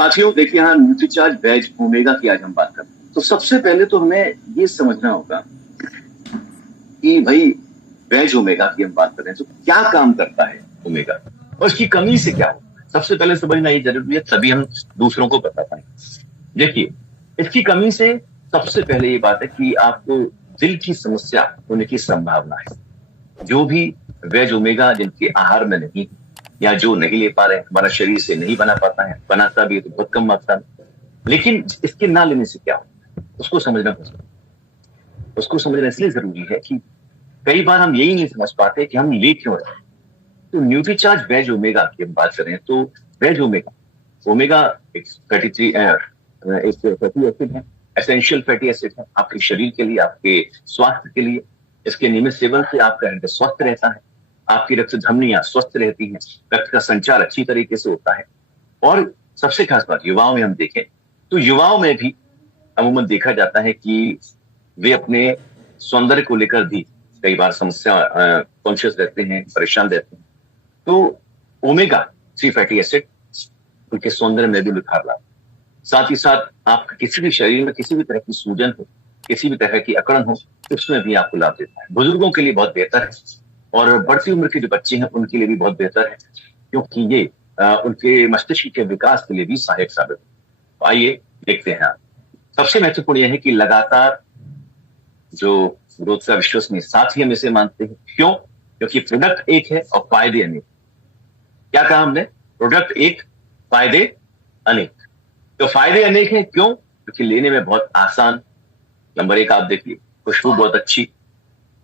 साथियों देखिए, यहाँ न्यूट्रीचार्ज वेज ओमेगा की आज हम बात करते हैं। तो सबसे पहले तो हमें ये समझना होगा कि भाई वेज ओमेगा की हम बात कर रहे हैं तो क्या काम करता है ओमेगा, और इसकी कमी से क्या होता है। सबसे पहले समझना ये जरूरी है, तभी हम दूसरों को बता पाएंगे। देखिए, इसकी कमी से सबसे पहले ये बात है कि आपको दिल की समस्या होने की संभावना है। जो भी वेज ओमेगा जिनके आहार में नहीं है या जो नहीं ले पा रहे हैं, हमारा शरीर से नहीं बना पाता है, बनाता भी है तो बहुत कम मात्रा में। लेकिन इसके ना लेने से क्या होता है उसको समझना पड़ता है। उसको समझना इसलिए जरूरी है कि कई बार हम यही नहीं समझ पाते कि हम ले क्यों रहे हैं। तो न्यूट्रीचार्ज वेज ओमेगा की हम बात करें तो वेज ओमेगा, ओमेगा एक फैटी थ्री एक फैटी एसिड है, एसेंशियल फैटी एसिड है आपके शरीर के लिए, आपके स्वास्थ्य के लिए। इसके नियमित सेवन से आपका हृदय स्वस्थ रहता है, आपकी रक्त धमनियां स्वस्थ रहती हैं, रक्त का संचार अच्छी तरीके से होता है। और सबसे खास बात युवाओं में हम देखें तो युवाओं में भी अमूमन देखा जाता है कि वे अपने सौंदर्य को लेकर भी कई बार समस्या कॉन्शियस रहते हैं, परेशान रहते हैं। तो ओमेगा थ्री फैटी एसिड उनके सौंदर्य में भी निखार लाता है। साथ ही साथ आपके किसी भी शरीर में किसी भी तरह की सूजन हो, किसी भी तरह की अकड़न हो, उसमें भी आपको लाभ देता है। बुजुर्गों के लिए बहुत बेहतर है और बढ़ती उम्र के जो बच्चे हैं उनके लिए भी बहुत बेहतर है, क्योंकि ये उनके मस्तिष्क के विकास के लिए भी सहायक साबित है। आइए देखते हैं। सबसे महत्वपूर्ण यह है कि लगातार जो ग्रोथ का विश्वसनीय, साथ ही हम इसे मानते हैं। क्यों? क्योंकि प्रोडक्ट एक है और फायदे अनेक। क्या कहा हमने? प्रोडक्ट एक, फायदे अनेक। तो फायदे अनेक हैं क्यों? क्योंकि लेने में बहुत आसान। नंबर एक, आप देखिए खुशबू बहुत अच्छी।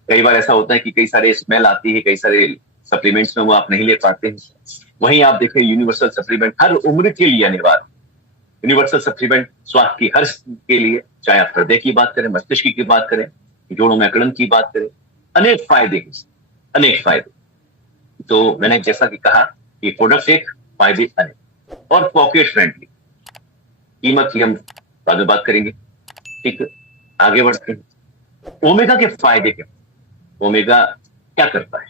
कई बार ऐसा होता है कि कई सारे स्मेल आती है, कई सारे सप्लीमेंट्स में वो आप नहीं ले पाते हैं। वहीं आप देखें यूनिवर्सल सप्लीमेंट हर उम्र के लिए अनिवार्य। यूनिवर्सल सप्लीमेंट स्वास्थ्य की हर के लिए, चाहे आप हृदय की बात करें, मस्तिष्क की बात करें, जोड़ों में अकड़न की बात करें, अनेक फायदे हैं, अनेक फायदे। तो मैंने जैसा कि कहा कि प्रोडक्ट एक, फायदे अनेक और पॉकेट फ्रेंडली। कीमत की हम बाद में बात करेंगे। ठीक है, आगे बढ़ते हैं। ओमेगा के फायदे क्या? ओमेगा क्या करता है?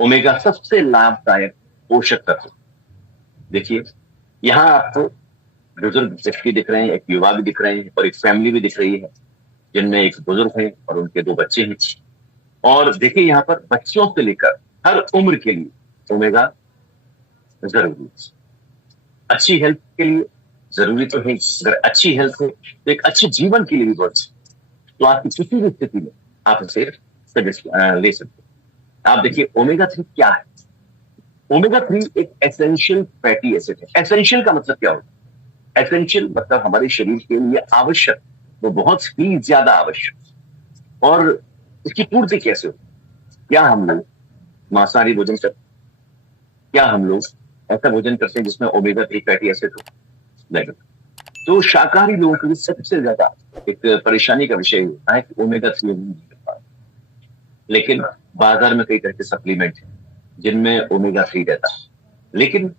ओमेगा सबसे लाभदायक पोषक तत्व। देखिए, यहां आपको बुजुर्ग व्यक्ति दिख रहे हैं, एक युवा भी दिख रहे हैं और एक फैमिली भी दिख रही है, जिनमें एक बुजुर्ग है और उनके दो बच्चे हैं। और देखिए यहां पर बच्चों से लेकर हर उम्र के लिए ओमेगा जरूरी है। अच्छी हेल्थ के लिए जरूरी तो है, अगर अच्छी हेल्थ है तो एक अच्छे जीवन के लिए भी बहुत। तो आपकी किसी भी स्थिति में आप इसे सजेस्ट ले सकते हैं। आप देखिए ओमेगा थ्री क्या है? ओमेगा थ्री एक एसेंशियल फैटी एसिड है। एसेंशियल का मतलब क्या होता है? एसेंशियल मतलब हमारे शरीर के लिए आवश्यक, वो बहुत ही ज्यादा आवश्यक। और इसकी पूर्ति कैसे हो? क्या हम लोग मांसाहारी भोजन करते हैं? क्या हम लोग ऐसा भोजन करते हैं जिसमें ओमेगा थ्री फैटी एसिड हो? नहीं। तो शाकाहारी लोगों के लिए सबसे ज्यादा एक परेशानी का विषय होता है कि ओमेगा थ्री नहीं मिल पा रहा। लेकिन बाजार में कई तरह के सप्लीमेंट हैं जिनमें ओमेगा थ्री रहता है। लेकिन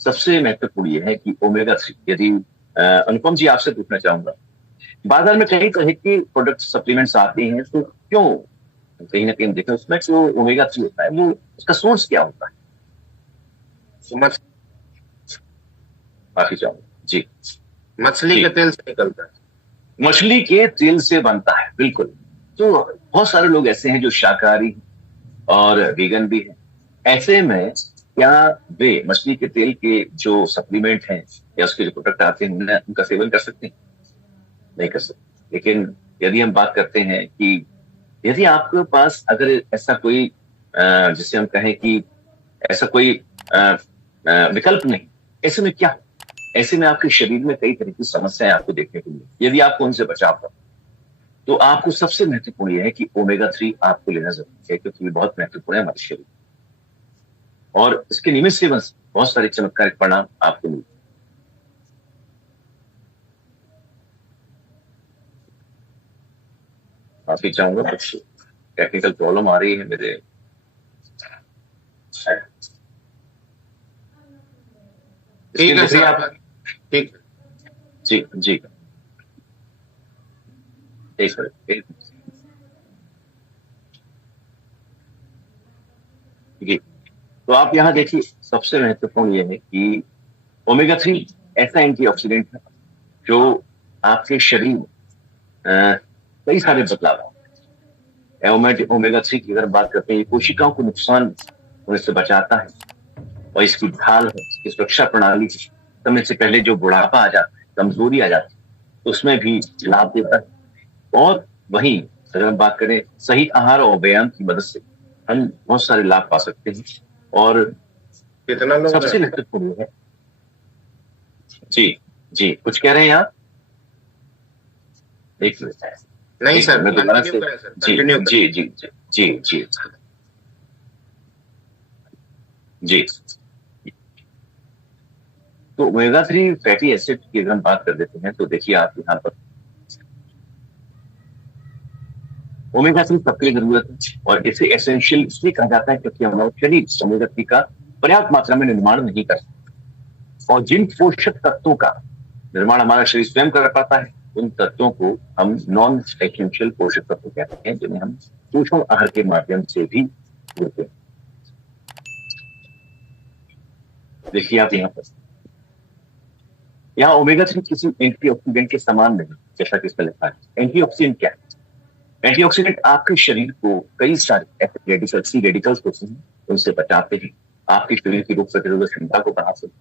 सबसे महत्वपूर्ण यह है कि ओमेगा थ्री, यदि अनुपम जी आपसे पूछना चाहूंगा, बाजार में कई तरह के प्रोडक्ट सप्लीमेंट्स आते हैं तो क्यों कहीं ना कहीं देखें उसमें जो ओमेगा थ्री होता है वो उसका सोर्स क्या होता है? समझ माफी चाहूंगा जी। मछली के तेल से निकलता है। मछली के तेल से बनता है, बिल्कुल। तो बहुत सारे लोग ऐसे हैं जो शाकाहारी और वीगन भी हैं। ऐसे में क्या वे मछली के तेल के जो सप्लीमेंट हैं या उसके जो प्रोडक्ट आते हैं उनका सेवन कर सकते हैं? नहीं कर सकते। लेकिन यदि हम बात करते हैं कि यदि आपके पास अगर ऐसा कोई जिसे हम कहें कि ऐसा कोई विकल्प नहीं, ऐसे में क्या? ऐसे में आपके शरीर में कई तरह की समस्याएं आपको देखने को मिलेगी। यदि आपको उनसे बचाव हो तो आपको सबसे महत्वपूर्ण यह है कि ओमेगा थ्री आपको लेना जरूरी है, क्योंकि ये बहुत महत्वपूर्ण है हमारे शरीर और इसके नियमित सेवन से बहुत सारे चमत्कारिक परिणाम आपको मिलते हैं। माफी चाहूंगा, कुछ टेक्निकल प्रॉब्लम आ रही है मेरे। ठीक है सर, आप ठीक। जी जी, एक मिनट जी। तो आप यहाँ देखिए, सबसे महत्वपूर्ण यह है कि ओमेगा थ्री ऐसा एंटीऑक्सीडेंट है जो आपके शरीर में कई सारे बदलाव। ओमेगा 3 की अगर बात करते हैं, ये कोशिकाओं को नुकसान होने से बचाता है और इसकी ढाल है, इसकी सुरक्षा प्रणाली है। समय से पहले जो बुढ़ापा आ जाता है, कमजोरी आ जाती है, उसमें भी लाभ देता है। और वहीं अगर हम बात करें सही आहार और व्यायाम की मदद से हम बहुत सारे लाभ पा सकते हैं। और कितना लोग सबसे महत्वपूर्ण है, जी जी कुछ कह रहे हैं आप? एक मिनट, नहीं सर, मैं दोबारा से, कंटिन्यू करें सर, जी कंटिन्यू करें। जी जी जी जी जी जी। तो ओमेगा 3 फैटी एसिड की अगर हम बात कर देते हैं तो देखिए आप यहाँ पर ओमेगा 3 सबके लिए जरूरत है और इसे एसेंशियल इसलिए कहा जाता है क्योंकि हमारा शरीर ओमेगा 3 का पर्याप्त मात्रा में निर्माण नहीं कर सकता। और जिन पोषक तत्वों का निर्माण हमारा शरीर स्वयं कर पाता है, उन तत्वों को हम नॉन एसेंशियल पोषक तत्व कहते हैं, जिन्हें हम सूक्ष्म आहार के माध्यम से भी लेते हैं। देखिए आप यहाँ ओमेगा 3 किसी एंटीऑक्सीडेंट के समान नहीं, जैसा कि इसमें लिखा है। एंटीऑक्सीडेंट क्या है? एंटीऑक्सीडेंट आपके शरीर को कई सारे रेडिकल्स, फ्री रेडिकल्स होते हैं, उनसे बचाते हैं, आपके शरीर की रोग प्रतिरोधक क्षमता को बढ़ाते हैं।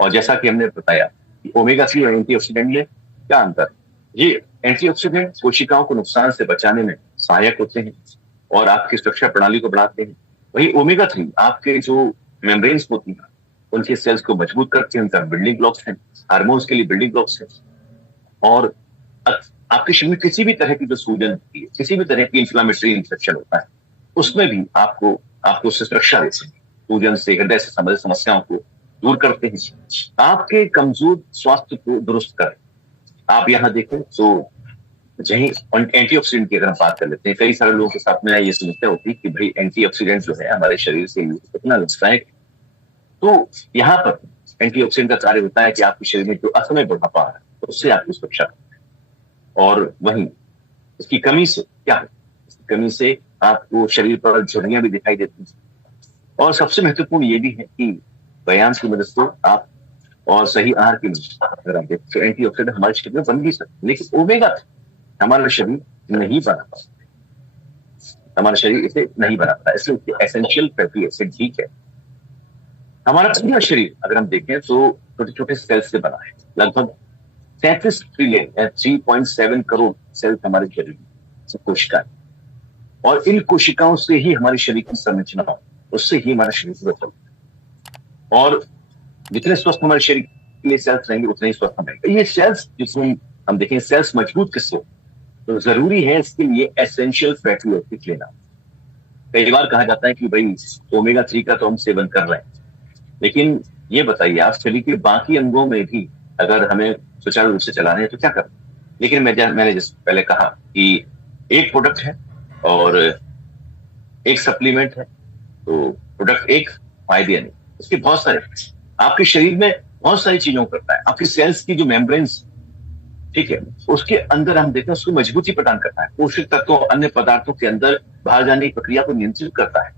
और जैसा कि हमने बताया कि ओमेगा 3 और एंटीऑक्सीडेंट में क्या अंतर है? ये एंटीऑक्सीडेंट कोशिकाओं को नुकसान से बचाने में सहायक होते हैं और आपकी सुरक्षा प्रणाली को बढ़ाते हैं। वही ओमेगा 3 आपके जो मेम्ब्रेन्स होती हैं, उनके सेल्स को मजबूत करते हैं, उनका बिल्डिंग ब्लॉक्स हैं, हार्मोन्स के लिए बिल्डिंग ब्लॉक्स हैं। और आपके शरीर में किसी भी तरह की जो सूजन होती है, किसी भी तरह की इंफ्लामेटरी इन्फेक्शन होता है, उसमें भी आपको उससे सुरक्षा देते हैं। सूजन से, हृदय से संबंधित समस्याओं को दूर करते हैं, आपके कमजोर स्वास्थ्य को दुरुस्त करें। आप यहाँ देखें तो यही एंटीऑक्सीडेंट की अगर हम बात कर लेते हैं, कई सारे लोगों के साथ में ये समस्या होती है कि भाई एंटीऑक्सीडेंट जो है हमारे शरीर से कितना नुकसानदायक। तो यहाँ पर एंटीऑक्सीडेंट का कार्य होता है कि आपके शरीर में जो असमय बुढ़ापा आ रहा है, उससे आपकी सुरक्षा करता है। और वहीं इसकी कमी से क्या है? इसकी कमी से आपको शरीर पर झुर्रियां भी दिखाई देती हैं। और सबसे महत्वपूर्ण ये भी है कि व्यायाम की मदद से आप और सही आहार की मदद से अगर आप देखें तो एंटीऑक्सीडेंट हमारे शरीर में बन भी सकते हैं, लेकिन ओमेगा हमारा शरीर नहीं बना पाता, हमारा शरीर इसे नहीं बना पाता, इसलिए उसके एसेंशियल फैटी एसिड ठीक है। हमारा पूरा शरीर अगर हम देखें तो छोटे छोटे सेल्स से बना है। लगभग 33 ट्रिलियन 3.7 करोड़ सेल्स हमारे शरीर में कोशिकाएं, और इन कोशिकाओं से ही हमारे शरीर की संरचना, उससे ही हमारा शरीर चलता है। और जितने स्वस्थ हमारे शरीर के लिए सेल्स रहेंगे उतने ही स्वस्थ हम रहेंगे। ये सेल्स जिसमें हम देखें सेल्स मजबूत किससे, तो जरूरी है इसके लिए एसेंशियल फैटी एसिड लेना। कई बार कहा जाता है कि भाई ओमेगा 3 का तो हम सेवन कर रहे हैं, लेकिन ये बताइए आप शरीर के बाकी अंगों में भी अगर हमें सुचारू रूप से चलाने हैं तो क्या करें? लेकिन मैंने जैसे पहले कहा कि एक प्रोडक्ट है और एक सप्लीमेंट है, तो प्रोडक्ट एक फायदे नहीं, उसके बहुत सारे आपके शरीर में बहुत सारी चीजों करता है। आपकी सेल्स की जो मेम्ब्रेन्स, ठीक है, उसके अंदर हम देखते हैं उसको मजबूती प्रदान करता है, पोषक तत्वों अन्य पदार्थों के अंदर बाहर जाने की प्रक्रिया को नियंत्रित करता है।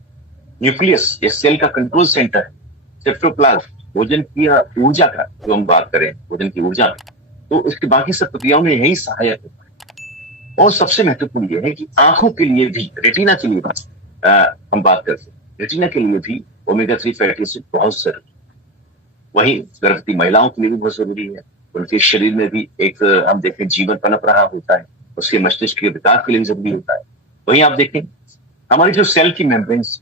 न्यूक्लियस ये सेल का कंट्रोल सेंटर है। साइटोप्लाज्म भोजन की ऊर्जा का, जो हम बात करें भोजन की ऊर्जा में, तो इसकी बाकी सब प्रक्रियाओं में यही सहायक होता है। और सबसे महत्वपूर्ण यह है कि आंखों के लिए भी, रेटिना के लिए हम बात करते हैं, रेटिना के लिए भी ओमेगा 3 फैटी एसिड बहुत जरूरी है। वहीं गर्भवती महिलाओं के लिए भी बहुत जरूरी है। उनके शरीर में भी एक हम देखें जीवन पनप रहा होता है, उसके मस्तिष्क के विकास के लिए भी जरूरी होता है। वहीं आप देखें हमारी जो सेल की मेम्ब्रेन्स,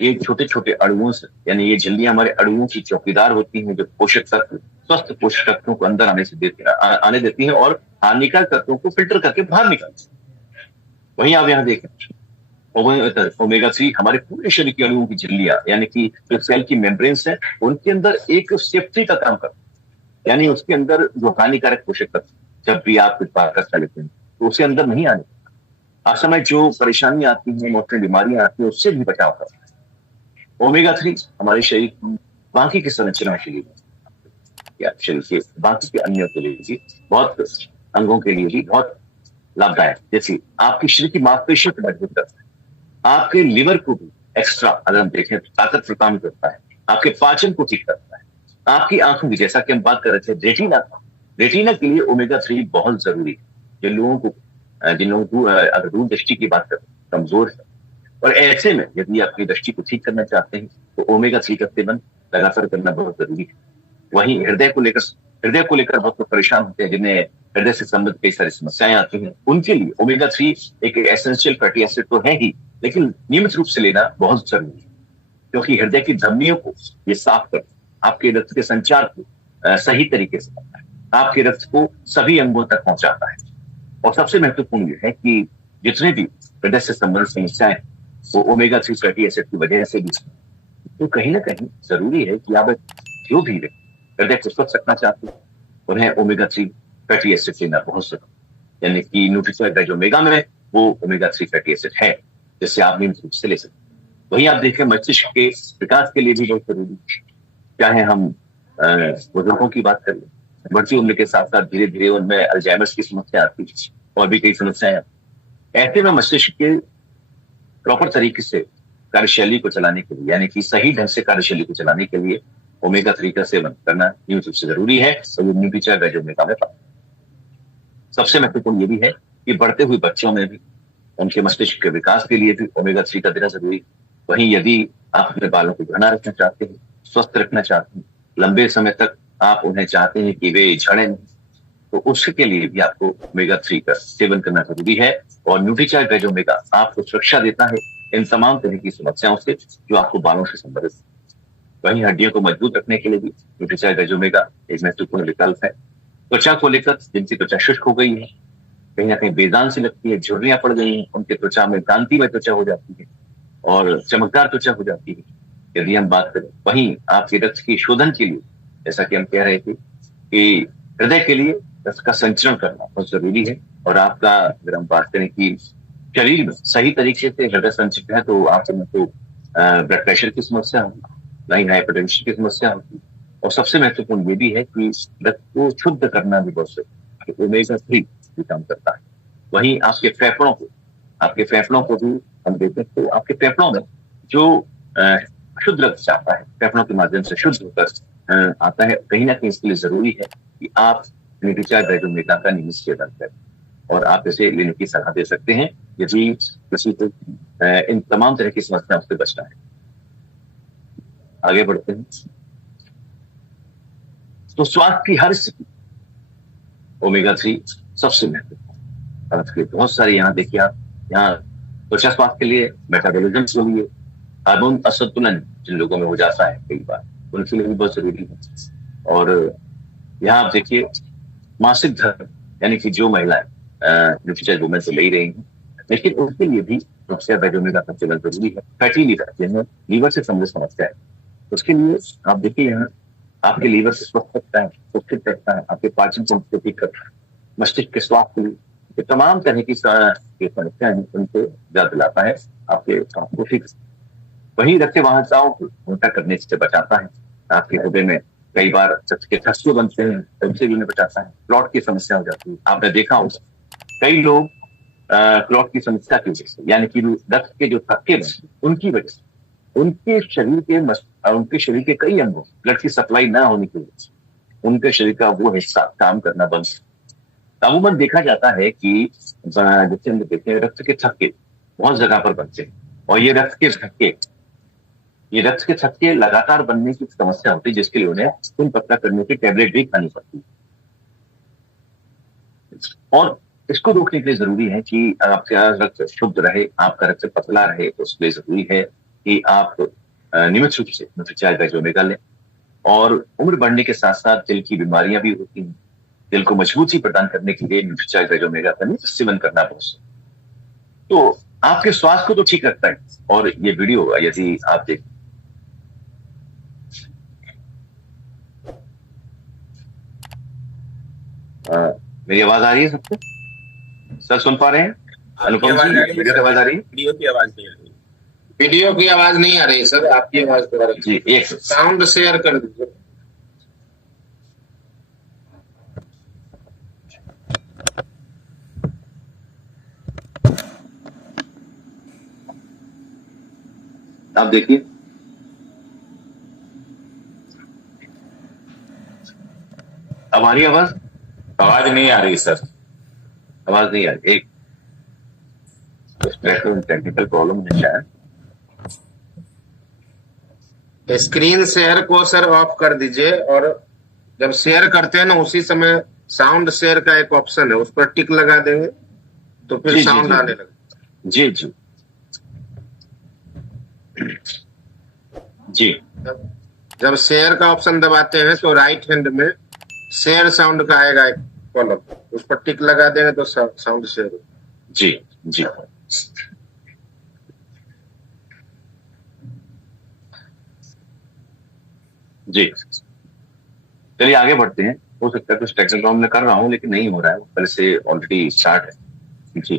ये छोटे छोटे अणुओं से, यानी ये झिल्लियां हमारे अणुओं की चौकीदार होती हैं, जो पोषक तत्व, स्वस्थ पोषक तत्वों को अंदर आने देती हैं और हानिकारक तत्वों को फिल्टर करके बाहर निकालती हैं। वहीं आप यहाँ देखें ओमेगा 3 हमारे पूरे शरीर के अणुओं की झिल्लियां, यानी कि जो सेल की मेम्ब्रेन्स है, उनके अंदर एक सेफ्टी का काम करता है। यानी उसके अंदर जो हानिकारक पोषक तत्व जब भी आप कुछ बात करता लेते हैं तो उसे अंदर नहीं आने, असमय जो परेशानियां आती हैं, मोटी बीमारियां आती हैं, उससे भी बचाव करता है। ओमेगा 3 हमारे शरीर की बाकी की संरचना के लिए या शरीर के बाकी के अन्यों के लिए भी, बहुत अंगों के लिए भी बहुत लाभदायक। जैसे आपकी शरीर की मांसपेशियों को मजबूत करता है, आपके लिवर को भी एक्स्ट्रा अगर हम देखें तो ताकत प्रदान करता है, आपके पाचन को ठीक करता है, आपकी आंखों की, जैसा कि हम बात कर रहे थे, रेटिना के लिए ओमेगा 3 बहुत जरूरी है। जिन लोगों को अगर दूरदृष्टि की बात करें, कमजोर है, और ऐसे में यदि अपनी दृष्टि को ठीक करना चाहते हैं तो ओमेगा 3 का सेवन लगातार करना बहुत जरूरी है। वहीं हृदय को लेकर बहुत लोग परेशान होते हैं, जिन्हें हृदय से संबंधित कई सारी समस्याएं आती हैं। उनके लिए ओमेगा 3 एक एसेंशियल फैटी एसिड तो है ही, लेकिन नियमित रूप से लेना बहुत जरूरी है, क्योंकि हृदय की धमनियों को ये साफ कर आपके रक्त के संचार को सही तरीके से करता है, आपके रक्त को सभी अंगों तक पहुंचाता है। और सबसे महत्वपूर्ण यह है कि जितने भी हृदय से संबंधित समस्याएं वो ओमेगा 3 फैटी एसिड की वजह से भी, तो कहीं ना कहीं जरूरी है कि आप जो भी हृदय को स्वस्थ रखना चाहते हैं उन्हें ओमेगा 3 फैटी एसिड लेना बहुत जरूरी, यानी कि न्यूट्रीचॉइस जो ओमेगा में वो ओमेगा 3 फैटी एसिड है, जिससे आप नियमित रूप से ले सकते हैं। वहीं आप देखें मस्तिष्क के विकास के लिए भी बहुत जरूरी है। चाहे हम बुजुर्गों की बात करें, बढ़ती उम्र के साथ साथ धीरे धीरे उनमें अल्जाइमर्स की समस्या आती है और भी कई समस्याएं। ऐसे में मस्तिष्क के प्रॉपर तरीके से कार्यशैली को चलाने के लिए, यानी कि सही ढंग से कार्यशैली को चलाने के लिए ओमेगा 3 का सेवन करना नियमित रूप से जरूरी है। और ये न्यूट्रीचॉइस वेज ओमेगा में सबसे महत्वपूर्ण ये भी है कि बढ़ते हुए बच्चों में भी उनके मस्तिष्क के विकास के लिए भी ओमेगा 3 का देना जरूरी है। वहीं यदि आप अपने बालों को घना रखना चाहते हैं, स्वस्थ रखना चाहते हैं, लंबे समय तक आप उन्हें चाहते हैं कि वे झड़े नहीं, तो उसके लिए भी आपको ओमेगा 3 का सेवन करना जरूरी है। और न्यूट्रीचॉइस वेज ओमेगा आपको सुरक्षा देता है इन तमाम तरह की समस्याओं से जो आपको बालों से संबंधित। वहीं हड्डियों को मजबूत रखने के लिए भी न्यूट्रीचॉइस वेज ओमेगा एक महत्वपूर्ण विकल्प है। त्वचा को लेकर, जिनकी त्वचा शुष्क हो गई है, कहीं ना कहीं बेजान सी लगती है, झुर्रियां पड़ गई हैं, उनके त्वचा में कांतिमय त्वचा हो जाती है और चमकदार त्वचा हो जाती है, यदि हम बात करें। वहीं आपके रक्त की शोधन के लिए, जैसा कि हम कह रहे थे कि हृदय के लिए रक्त का संचरण करना बहुत जरूरी है। और आपका, अगर हम बात करें कि शरीर में सही तरीके से हृदय संचित है, तो आपके में तो ब्लड प्रेशर की समस्या होगी, ना ही हाइपरटेंशन की समस्या होगी। और सबसे महत्वपूर्ण ये भी है कि रक्त को शुद्ध करना भी बहुत जरूरी है, ओमेगा 3 भी काम करता है। वहीं आपके फेफड़ों को भी हम देखते हैं, तो आपके फेफड़ों में जो शुद्ध रक्त चाहता है, फेफड़ों के माध्यम से शुद्ध होकर आता है, कहीं ना कहीं इसके लिए जरूरी है कि आप न्यूट्रीचॉइस वेज ओमेगा का नियमित सेवन करें। और आप इसे लेने की सलाह दे सकते हैं यदि किसी को इन तमाम तरह की समस्याओं से बचना है। आगे बढ़ते हैं। तो स्वास्थ्य की हर स्थिति ओमेगा 3 सबसे महत्वपूर्ण है। बहुत सारे यहाँ देखिए, आप यहाँ त्वचा स्वास्थ्य के लिए, मेटाबॉलिज्म के लिए, हार्मोन असंतुलन जिन लोगों में हो जाता है कई बार, उनके लिए भी बहुत जरूरी है। और यहाँ आप देखिए मासिक धर्म, यानी कि जो महिलाएं न्यूट्रीचॉइस वुमेन से ले ही रही हैं, लेकिन उनके लिए भी न्यूट्रीचॉइस ओमेगा का सेवन जरूरी है। फैटी लीवर, जिनमें लीवर से संबंधित समस्या है, उसके लिए आप देखिए यहाँ आपके लीवर से स्वस्थ रखता है, सुरक्षित रखता है, आपके पाचन तंत्र को ठीक करता है, मस्तिष्क के स्वास्थ्य के लिए, ये तमाम तरह की समस्याएं उनको याद दिलाता है, आपको ठीक। वही रक्त वाहिकाओं को उल्टा करने से बचाता है। आपके हृदय में कई बार रक्त के थक्के बनते हैं, उनसे भी बचाता है। क्लॉट की समस्या हो जाती है, आपने देखा होगा कई लोग क्लॉट की समस्या की वजह से, यानी कि रक्त के जो थक्के बनते उनकी वजह से, उनके शरीर के कई अंगों ब्लड की सप्लाई ना होने की वजह से उनके शरीर का वो हिस्सा काम करना बंद। अमूमन देखा जाता है कि जैसे हम देखते हैं रक्त के थक्के बहुत जगह पर बनते हैं, और ये रक्त के थक्के लगातार बनने की समस्या होती है, जिसके लिए उन्हें खून पतला करने की टैबलेट भी खानी पड़ती है। और इसको रोकने के लिए जरूरी है कि आपका रक्त शुद्ध रहे, आपका रक्त पतला रहे, तो उसके लिए जरूरी है कि आप नियमित रूप से न्यूट्रीचॉइस वेज ओमेगा लें। और उम्र बढ़ने के साथ साथ दिल की बीमारियां भी होती हैं, दिल को मजबूती प्रदान करने के लिए न्यूट्रीचॉइस वेज ओमेगा का सेवन करना बहुत, तो आपके स्वास्थ्य को तो ठीक रखता है। और ये वीडियो यदि आप देख, मेरी आवाज आ रही है सबको? सर सुन पा रहे हैं? अनुपम जी, वीडियो की आवाज आ रही है? वीडियो की आवाज नहीं आ रही। वीडियो की आवाज नहीं आ रही सर, आपकी आवाज दोबारा जी, एक साउंड शेयर कर दीजिए। आप देखिए, अब आ रही है आवाज? आवाज नहीं आ रही सर। आवाज नहीं आ रही, एक टेक्निकल प्रॉब्लम है शायद। स्क्रीन शेयर को सर ऑफ कर दीजिए, और जब शेयर करते हैं ना उसी समय साउंड शेयर का एक ऑप्शन है, उस पर टिक लगा देंगे तो फिर जी जी साउंड जी आने लगेगा। जी जी जी। जब शेयर का ऑप्शन दबाते हैं तो राइट हैंड में शेयर साउंड का आएगा एक कॉलम, उस पर टिक लगा देंगे तो साउंड शेयर होगा। जी जी जी। चलिए आगे बढ़ते हैं। हो सकता है कुछ टेक्निकल प्रॉब्लम मैं कर रहा हूँ, लेकिन नहीं हो रहा है, वो पहले से ऑलरेडी स्टार्ट है। जी।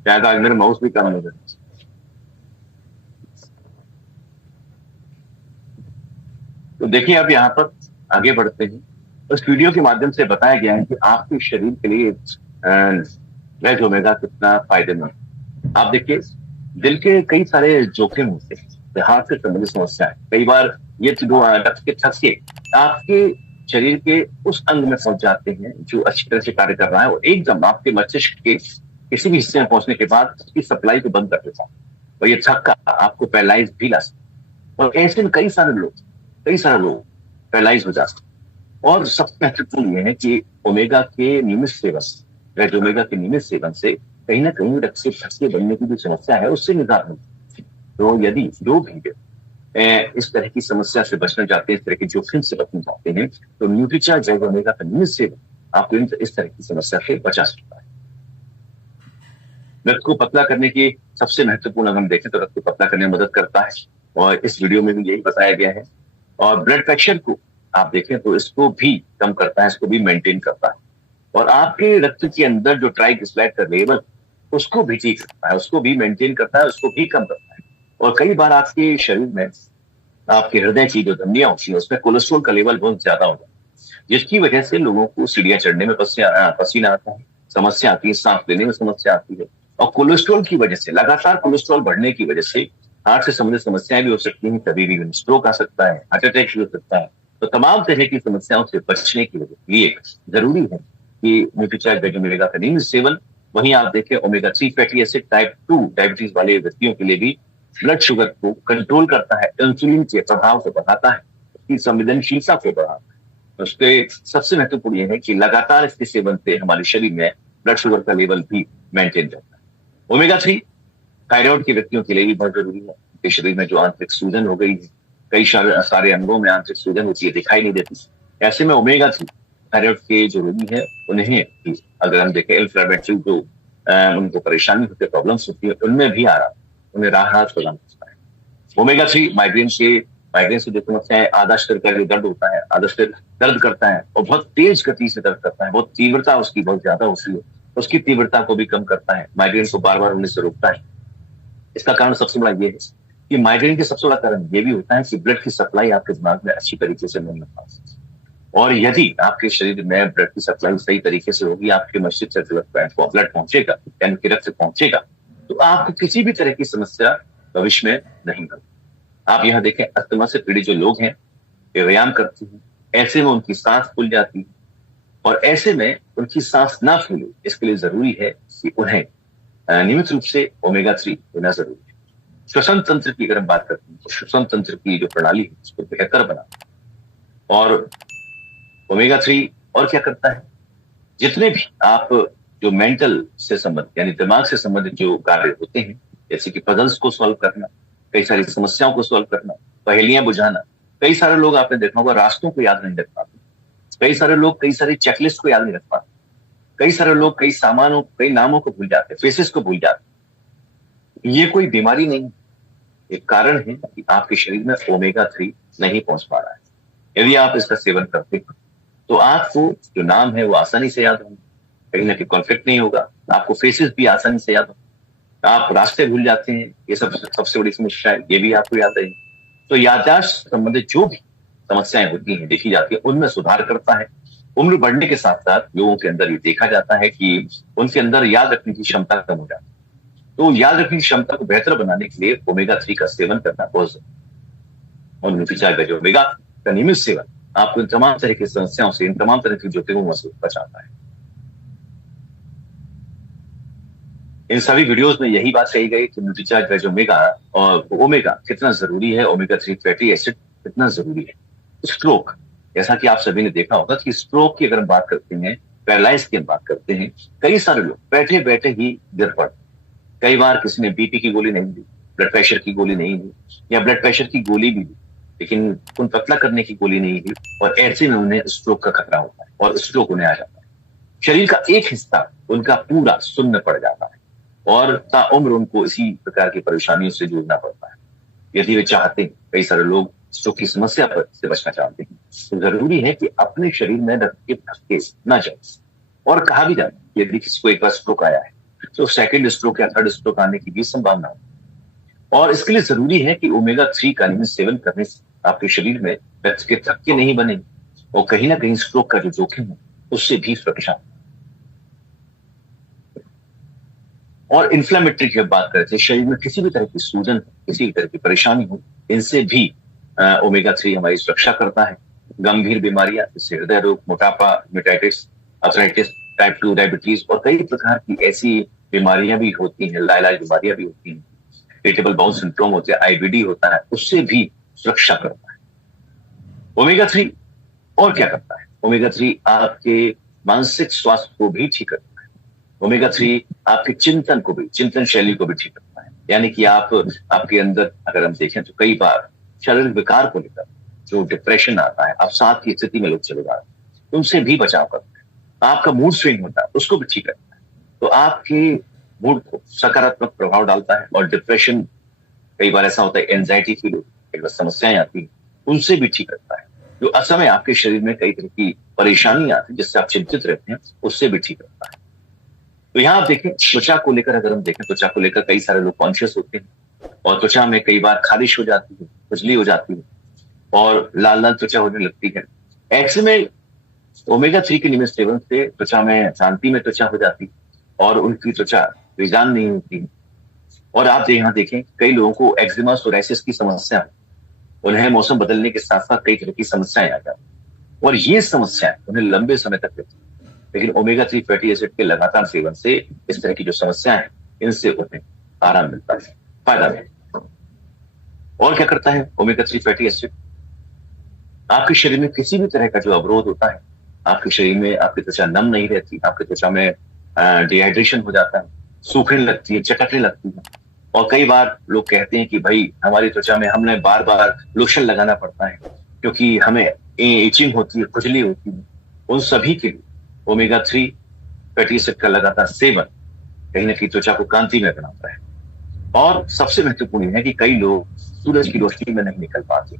शायद आज मेरा माउस भी काम हो रहा है। तो देखिए अब यहाँ पर आगे बढ़ते हैं। उस वीडियो के माध्यम से बताया गया है कि आपके शरीर के लिए वेज ओमेगा कितना फायदेमंद। आप देखिए, दिल के कई सारे जोखिम होते हैं, हार्ट से संबंधित समस्या है। कई बार ये जो रक्त के थक्के आपके शरीर के उस अंग में पहुंच जाते हैं जो अच्छी तरह से कार्य कर रहा है, और एकदम आपके मस्तिष्क के किसी भी हिस्से में पहुंचने के बाद उसकी सप्लाई को बंद कर देता है, और ये थक्का आपको पैरालाइज भी ला सकता है। और ऐसे में कई सारे लोग पैरालाइज हो जाते हैं। और सबसे महत्वपूर्ण यह है कि ओमेगा के नियमित सेवन, रेड ओमेगा के नियमित सेवन से कहीं ना कहीं रक्त के थक्के बनने की जो समस्या है उससे निजात मिलती है। तो यदि जो भी इस तरह की समस्या से बचना चाहते हैं, इस तरह के जोखिम से बचना चाहते हैं, तो न्यूट्रीचार्ज रेड ओमेगा का नियमित सेवन आपको इस तरह की समस्या से बचा सकता है। रक्त को पतला करने की सबसे महत्वपूर्ण, अगर हम देखें तो रक्त को पतला करने में मदद करता है, और इस वीडियो में भी यही बताया गया है। और ब्लड प्रेशर को आप देखें तो इसको भी कम करता है, इसको भी मेंटेन करता है, और आपके रक्त के अंदर जो ट्राइग्लिसराइड का लेवल उसको भी ठीक रखता है, उसको भी मेंटेन करता है, उसको भी कम करता है। और कई बार आपके शरीर में आपके हृदय की जो धमनियां होती है उसमें कोलेस्ट्रॉल का लेवल बहुत ज्यादा होता है, जिसकी वजह से लोगों को सीढ़ियां चढ़ने में पसीना आता है, समस्या आती है, सांस लेने में समस्या आती है। और कोलेस्ट्रॉल की वजह से, लगातार कोलेस्ट्रॉल बढ़ने की वजह से हार्ट से संबंधित समस्याएं भी हो सकती हैं, कभी भी स्ट्रोक आ सकता है, हार्ट अटैक भी हो सकता है। तो तमाम तरह की समस्याओं से बचने के लिए जरूरी है कि न्यूट्रीचार्ज वेज ओमेगा का नियमित सेवन। वहीं आप देखें omega 3 fatty acid type 2 diabetes वाले व्यक्तियों के लिए भी ब्लड शुगर को कंट्रोल करता है, इंसुलिन के प्रभाव को बढ़ाता है, उसकी संवेदनशीलता को बढ़ाता है। उसके सबसे महत्वपूर्ण यह है कि लगातार इसके सेवन से हमारे शरीर में ब्लड शुगर का लेवल भी मेंटेन रहता है। ओमेगा 3 थायराइड के व्यक्तियों के लिए भी बहुत जरूरी है, उनके शरीर में जो आंतरिक सूजन हो गई है, कई सारे अंगों में आंतरिक सूजन होती है, दिखाई नहीं देती, ऐसे में ओमेगा 3 थायराइड के जो रोगी है उन्हें, अगर हम देखें इन्फ्लेमेटरी जो उनको परेशानी होती है, प्रॉब्लम्स होती है, उनमें भी उन्हें राहत प्रदान करता है। ओमेगा 3 माइग्रेन से जो समस्याएं, आधा शरीर का जो दर्द होता है, आधा शरीर दर्द करता है और बहुत तेज गति से दर्द करता है, बहुत तीव्रता उसकी बहुत ज्यादा होती है, उसकी तीव्रता को भी कम करता है, माइग्रेन को बार बार होने से रोकता है। इसका कारण सबसे बड़ा ये है कि माइग्रेन के सबसे बड़ा कारण ये भी होता है कि ब्लड की सप्लाई आपके दिमाग में अच्छी तरीके से नहीं हो पाती, और यदि आपके शरीर में ब्लड की सप्लाई सही तरीके से होगी, आपके मस्तिष्क से ब्लड पहुंचेगा, यानी कि रक्त पहुंचेगा, तो आपको किसी भी तरह की समस्या भविष्य में नहीं होगी। आप यहाँ देखें, अस्थमा से पीड़ित जो लोग हैं, वे व्यायाम करते हैं, ऐसे में उनकी सांस फूल जाती है, और ऐसे में उनकी सांस ना फूले इसके लिए जरूरी है कि उन्हें नियमित रूप से ओमेगा 3 लेना जरूरी है। श्वसन तंत्र की अगर हम बात करते हैं तो श्वसन तंत्र की जो प्रणाली है उसको बेहतर बना, और ओमेगा 3 और क्या करता है, जितने भी आप जो मेंटल से संबंधित यानी दिमाग से संबंधित जो कार्य होते हैं, जैसे कि पजल्स को सॉल्व करना, कई सारी समस्याओं को सॉल्व करना, पहेलियां बुझाना, कई सारे लोग आपने देखा होगा रास्तों को याद नहीं रख पाते, कई सारे लोग कई सारी चेकलिस्ट को याद नहीं रख पाते, कई सारे लोग कई नामों को भूल जाते, फेसेस को भूल जाते। ये कोई बीमारी नहीं, एक कारण है कि आपके शरीर में ओमेगा 3 नहीं पहुंच पा रहा है। यदि आप इसका सेवन करते हैं तो आपको जो नाम है वो आसानी से याद होंगे, कहीं ना कहीं कॉन्फ्लिक्ट नहीं होगा, आपको फेसेस भी आसानी से याद होंगे, आप रास्ते भूल जाते हैं, ये सबसे बड़ी समस्या है, ये भी आपको याद रहेगी। तो याददाश्त संबंधित जो भी समस्याएं होती हैं, देखी जाती है, उनमें सुधार करता है। उम्र बढ़ने के साथ साथ लोगों के अंदर ये देखा जाता है कि उनके अंदर याद रखने की क्षमता कम हो जाती है, तो याद रखने की क्षमता को बेहतर बनाने के लिए ओमेगा 3 का सेवन करना बहुत जरूरी है। और न्यूट्रीचार्ज वेज ओमेगा का नियमित सेवन आपको इन तमाम तरह की समस्याओं से, इन तमाम तरह की जोखिमों से बचाता है। इन सभी वीडियोस में यही बात कही गई कि न्यूट्रीचार्ज वेज ओमेगा और ओमेगा कितना जरूरी है, ओमेगा 3 फैटी एसिड कितना जरूरी है। स्ट्रोक, जैसा कि आप सभी ने देखा होगा कि स्ट्रोक की अगर हम बात करते हैं, पैरालाइज की हम बात करते हैं, कई सारे लोग बैठे बैठे ही गिर पड़ते। कई बार किसी ने बीपी की गोली नहीं ली, ब्लड प्रेशर की गोली नहीं ली, या ब्लड प्रेशर की गोली भी ली लेकिन खून पतला करने की गोली नहीं ली, और ऐसे में उन्हें स्ट्रोक का खतरा होता है और स्ट्रोक उन्हें आ जाता है। शरीर का एक हिस्सा उनका पूरा सुन्न पड़ जाता है और ताउम्र उनको इसी प्रकार की परेशानियों से जूझना पड़ता है। यदि वे चाहते हैं, कई सारे लोग स्ट्रोक की समस्या पर से बचना चाहते हैं, तो जरूरी है कि अपने शरीर में रक्त के धक्के न जाए। और कहा भी जाता है यदि किसी को एक बार स्ट्रोक आया है तो सेकंड स्ट्रोक या थर्ड स्ट्रोक आने की भी संभावना है। और इसके लिए जरूरी है कि ओमेगा 3 का नियमित सेवन करने से आपके शरीर में रक्त के थक्के नहीं बने और कहीं ना कहीं स्ट्रोक का जो जोखिम है उससे भी सुरक्षा। और इन्फ्लेमेटरी की बात करते हैं, शरीर में किसी भी तरह की सूजन, किसी भी तरह की परेशानी हो, इनसे भी ओमेगा 3 हमारी सुरक्षा करता है। गंभीर बीमारियां जैसे हृदय रोग, मोटापा, हेपेटाइटिस, अर्थराइटिस, टाइप 2 डायबिटीज और कई प्रकार की ऐसी बीमारियां भी होती हैं, लाइलाज बीमारियां भी होती हैं, इरिटेबल बाउल सिंड्रोम होते हैं, आईबीडी होता है, उससे भी सुरक्षा करता है ओमेगा 3। और क्या करता है ओमेगा 3? आपके मानसिक स्वास्थ्य को भी ठीक करता है। ओमेगा 3 आपके चिंतन को भी, चिंतन शैली को भी ठीक करता है। यानी कि आपके अंदर अगर हम देखें तो कई बार शारीरिक विकार को लेकर जो डिप्रेशन आता है, अवसाद की स्थिति में लोग चले जाते हैं, उनसे भी बचाव करता है। आपका मूड स्विंग होता है, उसको भी ठीक करता है। तो आपके मूड को सकारात्मक प्रभाव डालता है। और डिप्रेशन, कई बार ऐसा होता है एंजाइटी फील होती है, कई बार समस्याएं आती है, उनसे भी ठीक करता है। जो असमय आपके शरीर में कई तरह की परेशानी आती है जिससे आप चिंतित रहते हैं, उससे भी ठीक करता है। तो यहाँ आप देखें, त्वचा को लेकर अगर हम देखें, त्वचा को लेकर कई सारे लोग कॉन्शियस होते हैं और त्वचा में कई बार खारिश हो जाती है, खुजली हो जाती है और लाल लाल त्वचा होने लगती है। ऐसे में ओमेगा 3 के नियमित सेवन से त्वचा में शांति में त्वचा हो जाती है और उनकी त्वचा बेजान नहीं होती। और आप यहाँ देखें, कई लोगों को एक्जिमा, सोराइसिस की समस्या है, उन्हें मौसम बदलने के साथ साथ कई तरह की समस्याएं आ जाती और ये समस्याएं उन्हें लंबे समय तक रहती है। लेकिन ओमेगा 3 फैटी एसिड के लगातार सेवन से इस तरह की जो समस्याएं हैं, इनसे उन्हें आराम मिलता है, फायदा मिलता है। और क्या करता है ओमेगा 3 फैटी एसिड? आपके शरीर में किसी भी तरह का जो अवरोध होता है, आपके शरीर में आपकी त्वचा नम नहीं रहती, आपकी त्वचा में डिहाइड्रेशन हो जाता है, सूखने लगती है, चटकने लगती है। और कई बार लोग कहते हैं कि भाई हमारी त्वचा में हमने बार बार लोशन लगाना पड़ता है क्योंकि हमें इचिंग होती है, खुजली होती है। उन सभी के लिए ओमेगा 3 फैटी एसिड का लगातार सेवन कहीं ना कहीं त्वचा को कांतिमय बनाता है। और सबसे महत्वपूर्ण है कि कई लोग सूरज की रोशनी में नहीं निकल पाते,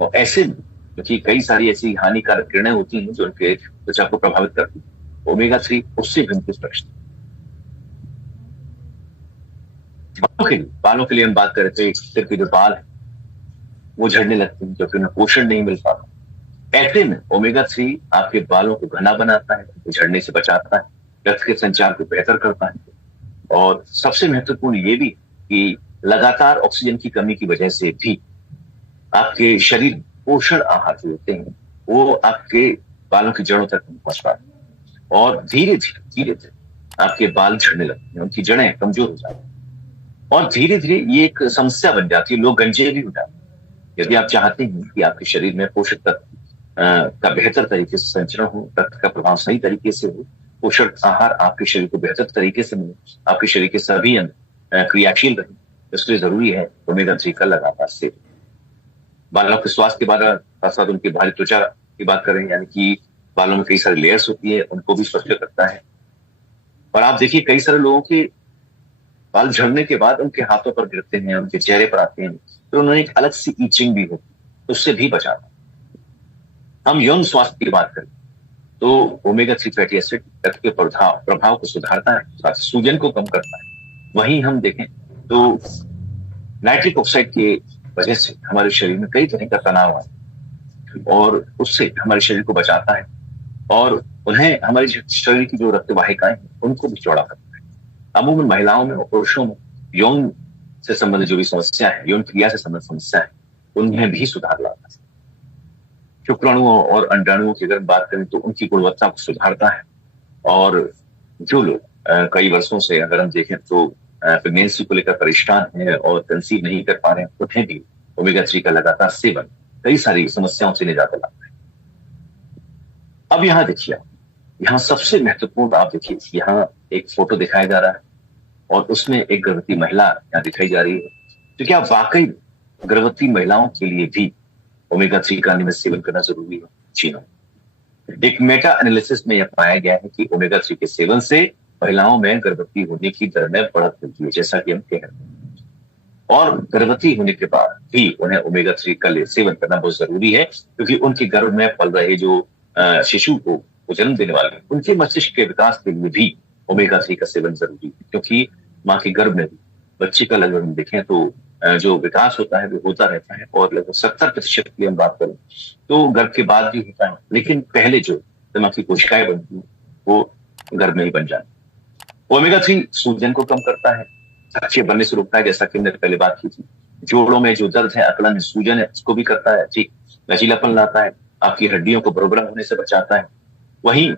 और ऐसे में क्योंकि कई सारी ऐसी हानिकारक किरणें होती हैं जो उनके त्वचा को प्रभावित करती है, ओमेगा 3 उससे भी उनकी सुरक्षा। बालों के लिए हम बात करते हैं, सिर के जो बाल है वो झड़ने लगते हैं क्योंकि उन्हें पोषण नहीं मिल पाता। ऐसे में ओमेगा 3 आपके बालों को घना बनाता है, झड़ने से बचाता है, रक्त के संचार को बेहतर करता है। और सबसे महत्वपूर्ण ये भी कि लगातार ऑक्सीजन की कमी की वजह से भी आपके शरीर पोषण आहार जो होते हैं वो आपके बालों की जड़ों तक पहुंच पाते हैं और धीरे धीरे आपके बाल झड़ने लगते हैं, उनकी जड़ें कमजोर हो जाती हैं और धीरे धीरे ये एक समस्या बन जाती है, लोग गंजे भी हो जाते हैं। यदि आप चाहते हैं कि आपके शरीर में पोषक तत्व का बेहतर तरीके से संचरण हो, रक्त का प्रभाव सही तरीके से हो, पोषक आहार आपके शरीर को बेहतर तरीके से मिले, आपके शरीर के सभी अंग क्रियाशील रहे, इसलिए जरूरी है ओमेगा 3 का लगातार सेवन। बालों के स्वास्थ्य के बाद साथ साथ उनकी भारी त्वचा की बात करें, यानी कि बालों में कई सारी लेयर्स होती है, उनको भी स्वच्छ करता है। और आप देखिए कई सारे लोगों के बाल झड़ने के बाद उनके हाथों पर गिरते हैं, उनके चेहरे पर आते हैं, तो उन्हें एक अलग सी ईचिंग भी होती है, उससे भी बचाता है। हम यौन स्वास्थ्य की बात करें तो ओमेगा 3 फैटी एसिड रक्त के प्रभाव को सुधारता है, साथ ही सूजन को कम करता है। वहीं हम देखें तो नाइट्रिक ऑक्साइड की वजह से हमारे शरीर में कई तरह का तनाव आता है और उससे हमारे शरीर को बचाता है और उन्हें हमारे शरीर की जो रक्त वाहिकाएं हैं उनको भी चौड़ा करता है। अमूमन महिलाओं में और पुरुषों में यौन से संबंधित जो भी समस्या है, यौन क्रिया से संबंधित समस्या है, उनमें भी सुधार लाता है। शुक्राणुओं और अंडाणुओं की अगर बात करें तो उनकी गुणवत्ता को सुधारता है। और जो लोग कई वर्षों से अगर हम देखें तो प्रेगनेंसी को लेकर परेशान है और कंसीव नहीं कर पा रहे हैं, उन्हें भी ओमेगा 3 का लगातार सेवन कई सारी समस्याओं से निजात दिलाता है। अब यहाँ देखिए, यहाँ सबसे महत्वपूर्ण आप देखिए, यहाँ एक फोटो दिखाया जा रहा है और उसमें एक गर्भवती महिला यहाँ दिखाई जा रही है। तो क्या वाकई गर्भवती महिलाओं के लिए भी ओमेगा 3 का नियमित सेवन करना जरूरी है? जी हाँ। एक मेटा एनालिसिस में यह पाया गया है कि ओमेगा 3 के सेवन से महिलाओं में गर्भवती होने की दर में बढ़त मिलती है, जैसा कि हम कह रहे हैं। और गर्भवती होने के बाद भी उन्हें ओमेगा 3 का सेवन करना बहुत जरूरी है, क्योंकि उनके गर्भ में पल रहे जो शिशु को जन्म देने वाले हैं, उनके मस्तिष्क के विकास के लिए भी ओमेगा 3 का सेवन जरूरी है। क्योंकि माँ के गर्भ में भी बच्चे का लगभग हम देखें तो जो विकास होता है वो होता रहता है, और लगभग 70% की हम बात करें तो गर्भ के बाद भी होता है, लेकिन पहले जो दिमाग की कोशिकाएं बनती है वो गर्भ में ही बन जाती है। ओमेगा 3 सूजन को कम करता है, अच्छे बनने से रोकता है, जैसा कि हमने पहले बात की थी। जोड़ों में जो दर्द है, अकड़न है, सूजन है, उसको भी करता है ठीक, लचीलापन लाता है, आपकी हड्डियों को बरोबर होने से बचाता है। वहीं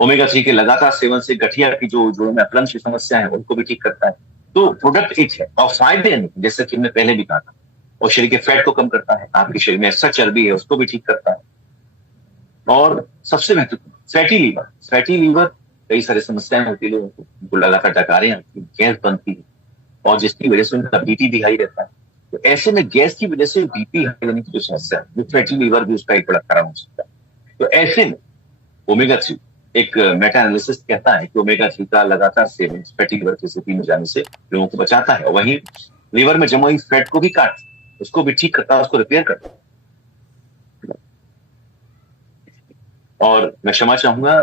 ओमेगा 3 के लगातार सेवन से गठिया की जो जोड़ों में अकड़न की समस्या है उनको भी ठीक करता है। तो प्रोडक्ट एक है और फायदे नहीं, जैसे कि हमने पहले भी कहा था। और शरीर के फैट को कम करता है, आपके शरीर में एक्स्ट्रा चर्बी है उसको भी ठीक करता है। और सबसे महत्वपूर्ण फैटी लीवर, फैटी लीवर कई सारी समस्याएं होती है लोगों को, उनको लगातार डकारें आती है, गैस बनती है, और जिसकी वजह से उनका बीपी भी हाई रहता है। तो ऐसे में गैस की वजह से बीपी हाई रहने की जो समस्या है, वो फैटी लीवर भी उसका एक बड़ा कारण हो सकता है। तो ऐसे में ओमेगा 3, एक मेटा एनालिसिस कहता है कि ओमेगा 3 का लगातार सेवन फैटी लीवर की स्थिति में जाने से लोगों को बचाता है, और वहीं लीवर में जमा हुई फैट को भी काट, उसको भी ठीक करता है, उसको रिपेयर करता है। और मैं क्षमा चाहूंगा,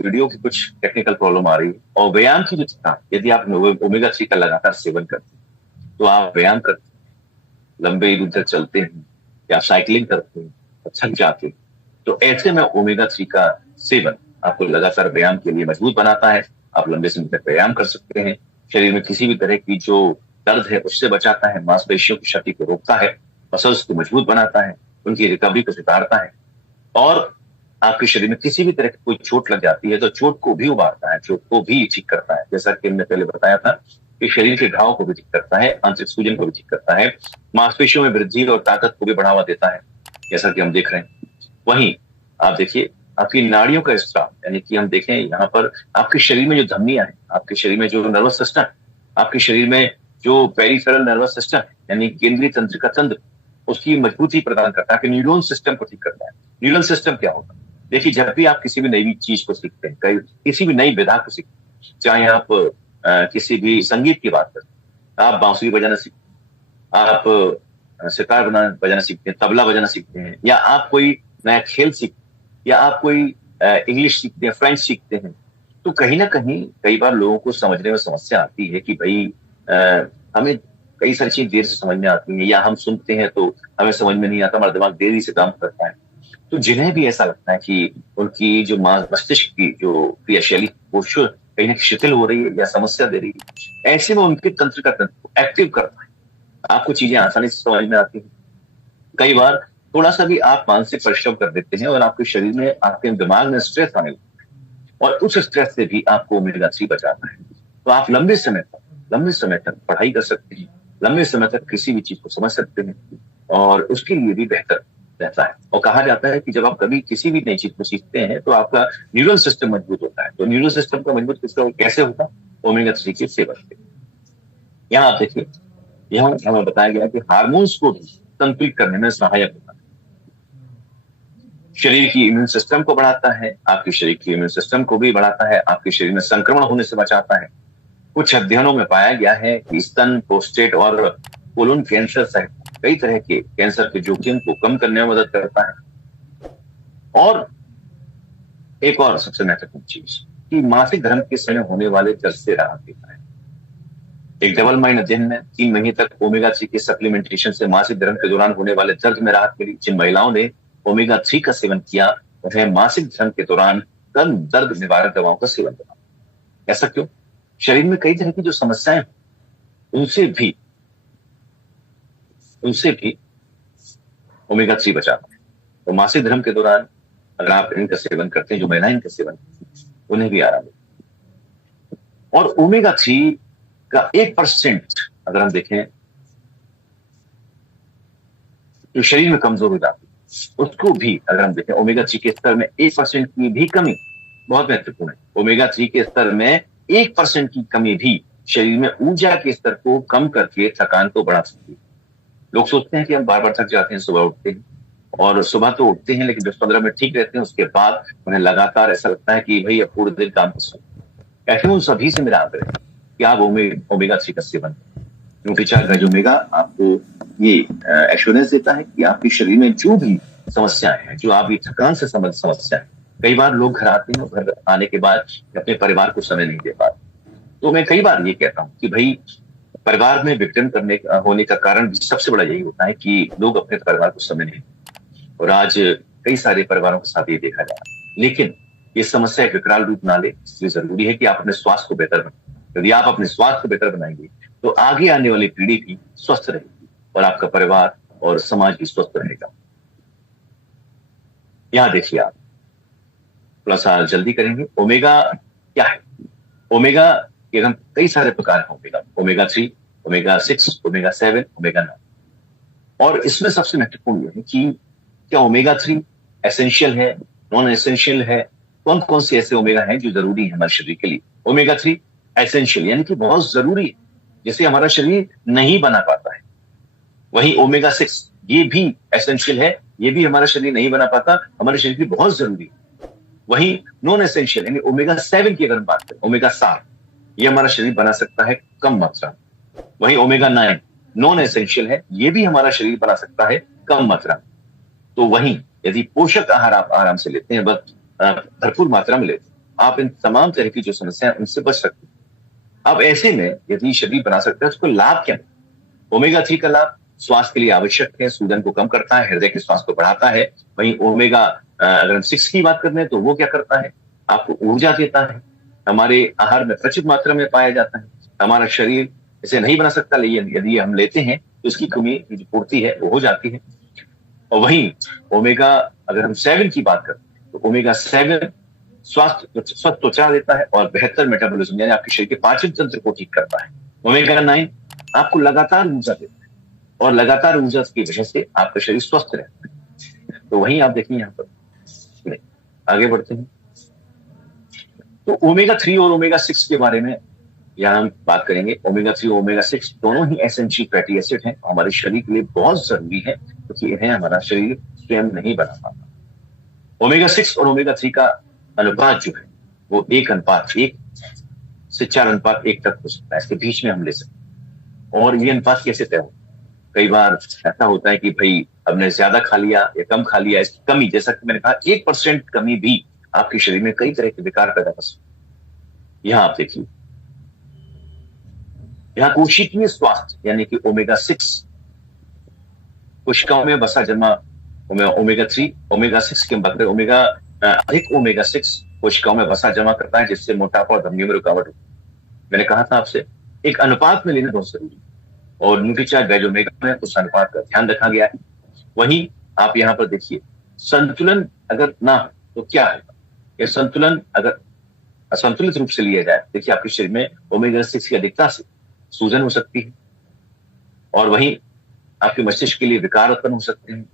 वीडियो की कुछ टेक्निकल प्रॉब्लम आ रही है। और व्यायाम की जो चिंता, यदि आप ओमेगा 3 का लगातार सेवन करते हैं तो आप व्यायाम करते हैं, लंबे दूर तक चलते हैं या साइकिलिंग करते हैं, थक जाते हैं, तो ऐसे में ओमेगा 3 का सेवन आपको लगातार व्यायाम के लिए मजबूत बनाता है। आप लंबे समय तक व्यायाम कर सकते हैं, शरीर में किसी भी तरह की जो दर्द है उससे बचाता है, मांसपेशियों की क्षति को रोकता है, मसल्स को मजबूत बनाता है, उनकी रिकवरी को सुधारता है। और आपके शरीर में किसी भी तरह की कोई चोट लग जाती है तो चोट को भी उबारता है, चोट को भी ठीक करता है, जैसा कि हमने पहले बताया था कि शरीर के घाव को भी ठीक करता है, आंतरिक सूजन को भी ठीक करता है, मांसपेशियों में वृद्धि और ताकत को भी बढ़ावा देता है, जैसा कि हम देख रहे हैं। वहीं आप देखिए, आपकी नाड़ियों का स्त्राव, यानी कि हम देखें यहाँ पर आपके शरीर में जो धमनियां हैं, आपके शरीर में जो नर्वस सिस्टम, आपके शरीर में जो पेरिफेरल नर्वस सिस्टम यानी केंद्रीय तंत्रिका तंत्र, उसकी मजबूती प्रदान करता है, कि न्यूरॉन सिस्टम को ठीक करता है। न्यूरॉन सिस्टम क्या होता है? देखिए, जब भी आप किसी भी नई चीज को सीखते हैं, किसी भी नई विधा को सीखते हैं, चाहे आप किसी भी संगीत की बात करें, आप बांसुरी बजाना सीखते हैं, आप सितार बजाना सीखते हैं, तबला बजाना सीखते हैं, या आप कोई नया खेल सीखते हैं, या आप कोई इंग्लिश सीखते हैं, फ्रेंच सीखते हैं, तो कहीं ना कहीं कई बार लोगों को समझने में समस्या आती है कि भाई हमें कई सारी चीज देर से समझ में आती है, या हम सुनते हैं तो हमें समझ में नहीं आता, हमारा दिमाग देरी से काम करता है। तो जिन्हें भी ऐसा लगता है कि उनकी जो मस्तिष्क की जो क्रियाशैली वो कहीं ना कहीं शिथिल हो रही है या समस्या दे रही है, ऐसे में उनके तंत्र का तंत्र को एक्टिव करता है, आपको चीजें आसानी से समझ में आती है। कई बार थोड़ा सा भी आप मानसिक परिश्रम कर देते हैं और आपके शरीर में, आपके दिमाग में स्ट्रेस आने लगता है, और उस स्ट्रेस से भी आपको ओमेगा 3 बचाता है। तो आप लंबे समय तक पढ़ाई कर सकते हैं, लंबे समय तक किसी भी चीज को समझ सकते हैं, और उसके लिए भी बेहतर रहता है। और कहा जाता है कि जब आप कभी किसी भी नई चीज को सीखते हैं तो आपका न्यूरल सिस्टम मजबूत होता है। तो न्यूरल सिस्टम का मजबूत कैसे होता है? ओमेगा 3 के सेवन से। यहाँ आप देखिए, यहाँ हमें बताया गया कि हार्मोन्स को भी संतुलित करने में सहायक होता है, शरीर की इम्यून सिस्टम को बढ़ाता है, आपके शरीर की इम्यून सिस्टम को भी बढ़ाता है, आपके शरीर में संक्रमण होने से बचाता है। कुछ अध्ययनों में पाया गया है कि स्तन, प्रोस्टेट और कोलन कैंसर सहित कई तरह के कैंसर के जोखिम को कम करने में मदद करता है। और एक और सबसे महत्वपूर्ण चीज कि मासिक धर्म के समय होने वाले दर्द से राहत देता है। एक डबल माइंड अध्ययन में 3 महीने तक ओमेगा 3 के सप्लीमेंटेशन से मासिक धर्म के दौरान होने वाले दर्द में राहत मिली। जिन महिलाओं ने ओमेगा 3 का सेवन किया उन्हें मासिक धर्म के दौरान कम दर्द निवारक दवाओं का सेवन करना। ऐसा क्यों? शरीर में कई तरह की जो समस्याएं, उनसे भी ओमेगा 3 बचाता है। तो मासिक धर्म के दौरान अगर आप इनका सेवन करते हैं, जो महिलाएं इनका सेवन करती हैं, उन्हें भी आराम मिलता है। और ओमेगा 3 का 1% अगर हम देखें जो शरीर में कमजोर हो जाती है, उसको भी अगर हम देखें ओमेगा 3 के स्तर में 1% की भी कमी बहुत महत्वपूर्ण है। ओमेगा 3 के स्तर में 1% की कमी भी शरीर में ऊर्जा के स्तर को कम करके थकान को बढ़ा सकती है। लोग सोचते हैं कि हम बार बार थक जाते हैं, सुबह उठते हैं और सुबह तो उठते हैं लेकिन 10-15 मिनट ठीक रहते हैं, उसके बाद उन्हें लगातार ऐसा लगता है कि भाई अब पूरे दिन काम कर सकते। ऐसे उन सभी से मेरा आग्रह है कि आप ओमेगा 3 का सेवन करें, क्योंकि चाहे ओमेगा आपको ये एश्योरेंस देता है कि आपके शरीर में जो भी समस्याएं हैं, जो आपकी थकान से संबंधित समस्याएं, कई बार लोग घर आते हैं और घर आने के बाद अपने परिवार को समय नहीं दे पाते। तो मैं कई बार ये कहता हूं कि भाई परिवार में विघटन होने का कारण भी सबसे बड़ा यही होता है कि लोग अपने परिवार को समय नहीं देते। और आज कई सारे परिवारों के साथ ये देखा जा रहा है। लेकिन ये समस्या एक विकराल रूप ना ले, इसलिए जरूरी है कि आप अपने स्वास्थ्य को बेहतर बनाएं। यदि आप अपने स्वास्थ्य को बेहतर बनाएंगे तो आगे आने वाली पीढ़ी भी स्वस्थ रहेगी और आपका परिवार और समाज भी स्वस्थ रहेगा। यहां देखिए, आप थोड़ा सा जल्दी करेंगे। ओमेगा क्या है? ओमेगा के हम कई सारे प्रकार हैं। Omega 3, omega 6, omega 7, omega 9। और इसमें सबसे महत्वपूर्ण यह है कि क्या ओमेगा 3 एसेंशियल है, नॉन एसेंशियल है? कौन कौन से ऐसे ओमेगा हैं जो जरूरी है हमारे शरीर के लिए? ओमेगा 3 एसेंशियल यानी कि बहुत जरूरी है, जिसे हमारा शरीर नहीं बना पाता है। वहीं ओमेगा 6 ये भी एसेंशियल है, ये भी हमारा शरीर नहीं बना पाता, हमारे शरीर की बहुत जरूरी है। वहीं नॉन एसेंशियल यानी ओमेगा 7 की अगर हम बात करें, ओमेगा 7 ये हमारा शरीर बना सकता है कम मात्रा में। वहीं ओमेगा 9 नॉन एसेंशियल है, ये भी हमारा शरीर बना सकता है कम मात्रा में। तो वहीं यदि पोषक आहार आप आराम से लेते हैं, बस भरपूर मात्रा में लेते हैं, आप इन तमाम तरह की जो समस्या है उनसे बच सकते हैं। अब ऐसे में यदि शरीर बना सकता है, उसको लाभ क्या है? ओमेगा 3 का लाभ स्वास्थ्य के लिए आवश्यक है, सूजन को कम करता है, हृदय के स्वास्थ्य को बढ़ाता है। वहीं ओमेगा अगर हम 6 की बात करते हैं तो वो क्या करता है? आपको ऊर्जा देता है, हमारे आहार में प्रचुर मात्रा में पाया जाता है। हमारा शरीर इसे नहीं बना सकता, लेकिन यदि हम लेते हैं तो इसकी कमी की जो पूर्ति है वो हो जाती है। और वहीं ओमेगा अगर हम 7 की बात करते हैं तो ओमेगा 7 स्वस्थ त्वचा देता है और बेहतर मेटाबॉलिज्म यानी आपके शरीर के पाचन तंत्र को ठीक करता है। ओमेगा 9 आपको लगातार ऊर्जा देता है और लगातार ऊर्जा की वजह से आपका शरीर स्वस्थ रहता है। तो वहीं आप देखिए, यहां पर आगे बढ़ते हैं तो ओमेगा 3 और ओमेगा 6 के बारे में यहां हम बात करेंगे। ओमेगा 3 और ओमेगा 6 दोनों ही एसेंशियल फैटी एसिड हैं, हमारे शरीर के लिए बहुत जरूरी है, क्योंकि इन्हें हमारा शरीर स्वयं नहीं बना पाता। ओमेगा 6 और ओमेगा 3 का अनुपात जो है वो 1:1 से 4:1 तक हो सकता है, इसके बीच में हम ले सकते हैं। और ये अनुपात कैसे तय हो? कई बार ऐसा होता है कि भाई हमने ज्यादा खा लिया या कम खा लिया, इसकी कमी, जैसा कि मैंने कहा 1% कमी भी आपके शरीर में कई तरह के विकार पैदा कर सकती है। यहां आप देखिए, यहां कोशिकीय स्वास्थ्य यानी कि ओमेगा 6 कोशिकाओं में बसा जमा ओमेगा 3, ओमेगा 6 की बात करें, अधिक ओमेगा 6 कोशिकाओं में बसा जमा करता है, जिससे मोटापा और धमनियों में रुकावट होती है। मैंने कहा था आपसे एक अनुपात में लेना बहुत जरूरी है और न्यूट्रीचार्ज वेज ओमेगा में उस अनुपात का ध्यान रखा गया है। वहीं आप यहां पर देखिए, संतुलन अगर ना हो तो क्या है? यह संतुलन अगर असंतुलित रूप से लिया जाए, देखिए आपके शरीर में ओमेगा 6 की अधिकता से सूजन हो सकती है और वहीं आपके मस्तिष्क के लिए विकार उत्पन्न हो सकते हैं।